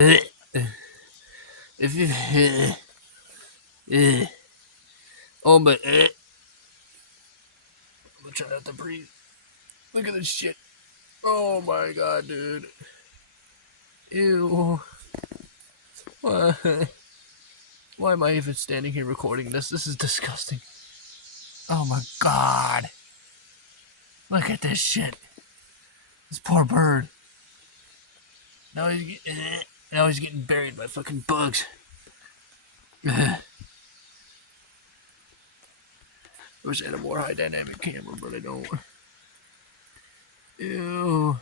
If you, oh, but I'm gonna try not to breathe. Look at this shit. Oh my god, dude. Ew. Why? Why am I even standing here recording this? This is disgusting. Oh my god. Look at this shit. This poor bird. Now he's getting buried by fucking bugs. I wish I had a more high dynamic camera, but I don't. Ew.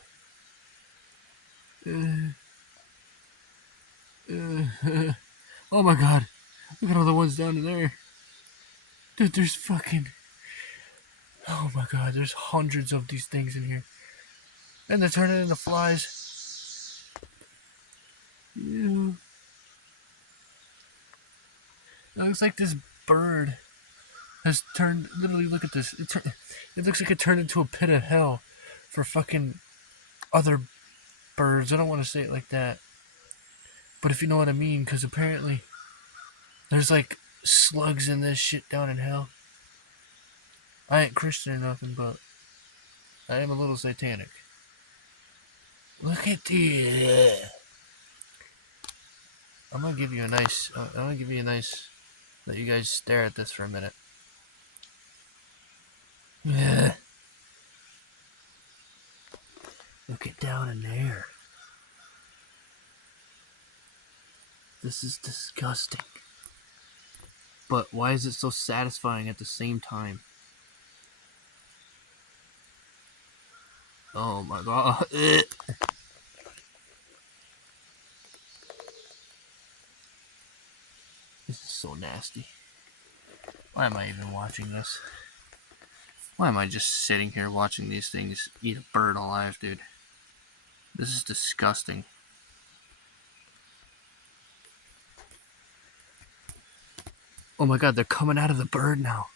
Oh my god. Look at all the ones down in there. Dude, there's fucking... Oh my god, there's hundreds of these things in here. And they're turning into flies. Ew. It looks like this bird has turned... Literally, look at this. It looks like it turned into a pit of hell for fucking other birds. I don't want to say it like that. But if you know what I mean, because apparently there's like slugs in this shit down in hell. I ain't Christian or nothing, but I am a little satanic. Look at this. I'm gonna give you a nice. Let you guys stare at this for a minute. Yeah. Look it down in there. This is disgusting. But why is it so satisfying at the same time? Oh my god. This is so nasty. Why am I even watching this? Why am I just sitting here watching these things eat a bird alive, dude? This is disgusting. Oh my god, they're coming out of the bird now.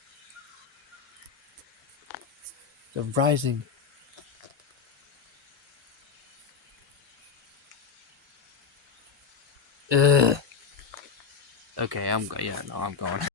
They're rising. Ugh. Okay, I'm going.